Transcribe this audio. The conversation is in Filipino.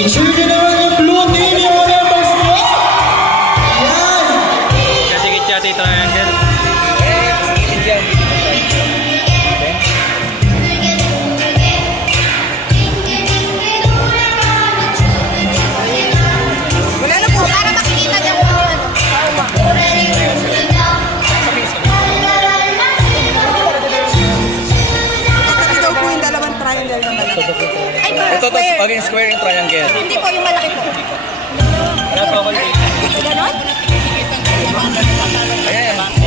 I-cheer nyo naman yung blue team, yung mga members nyo! Yan! Chati-chati triangle. Wala na po, para makikita niyo po yun. Ito daw po yung dalawang triangle na malaki. Ay, para Ito, square. paging square yung triangle. Hindi po, yung malaki po. Wala pa ako dito. Ganon? Ayan.